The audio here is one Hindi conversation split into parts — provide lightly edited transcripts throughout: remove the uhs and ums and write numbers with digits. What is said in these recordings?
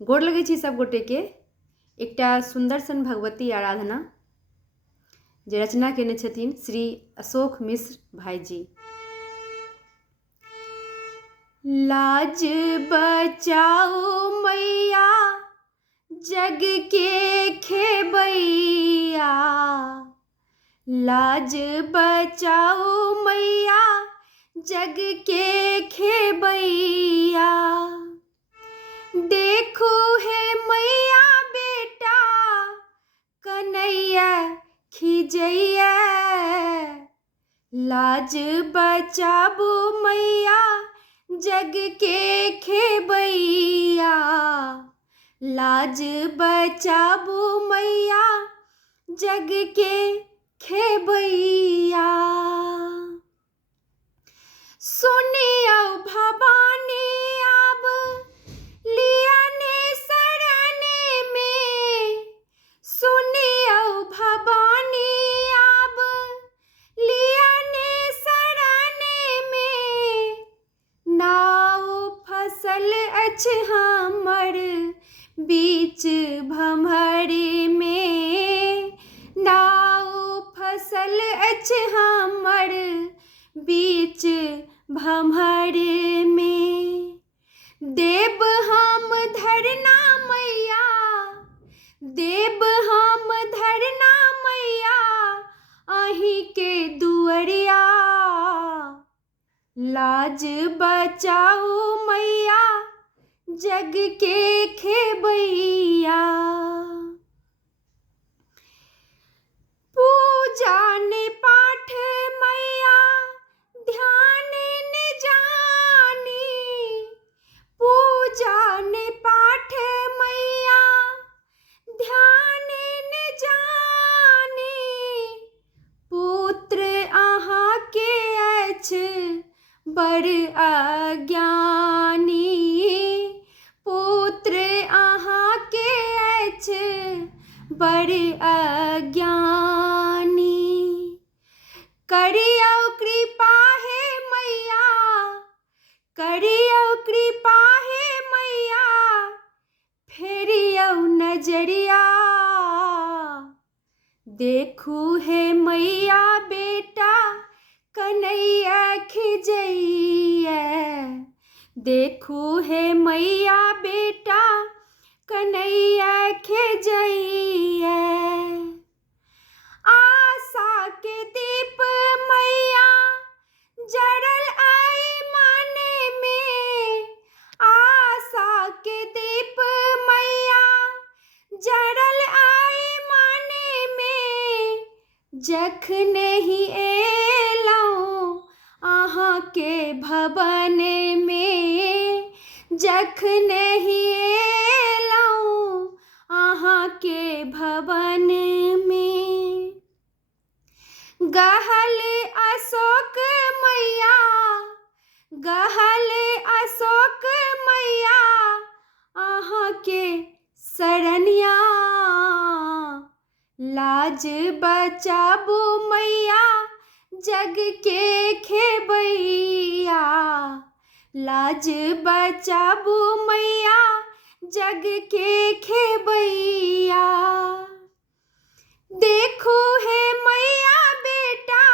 गोर लगै छी सब गोटे के। एकटा सुंदर सन भगवती आराधना जे रचना केने छथिन श्री अशोक मिश्र भाईजी। लाज बचाओ मैया जग के खेबैया, लाज बचाओ मैया जग के खेबैया। देखो है मैया बेटा कन्हैया खिजैया, लाज बचाबो मैया जग के खेबैया, लाज बचाबो मैया जग के खेबैया। सुनियो भवानी अब लिया ने शरण में, सुनियो भवानी अब लिया ने शरण में। नाव फसल अछि हमर बीच भमरी में, नाव फसल अछि हमर बीच भमरी में। देव हम धरना मैया, देव हम धरना मैया अहीं के दुअरिया। लाज बचाओ मैया जग के खेबैया। पूजा ने पाठ मैया ध्यान ने जानी, पूजा ने पाठ मैया ध्यान ने जानी। पुत्र अहाँ के अछि बड़ अज्ञानी, पुत्र अहाँ के अछि बड़ अज्ञानी। करियौ कृपा हे मैया, करियौ कृपा हे मैया फेरियौ नजरिया। देखू हे मैया बेटा कन्हैया खिजैया, देखू हे मैया बेटा कन्हैया खिजैया। आशा के दीप मैया जरल आई मन में, आशा के दीप मैया जरल आई मन में। जखने ही एलौं अहाँ के भवन में, जखने ही एलौं अहाँ के भवन में। गहल अशोक मैया, गहल अशोक मैया अहाँ के शरणिया। लाज बचाबो मैया जग के खेबैया, लाज बचाबो मैया जग के खेबैया। देखो है मैया बेटा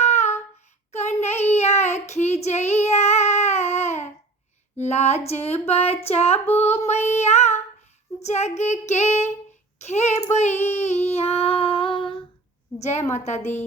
कन्हैया खिजैया, लाज बचाबो मैया जग के खेबैया। जय माता दी।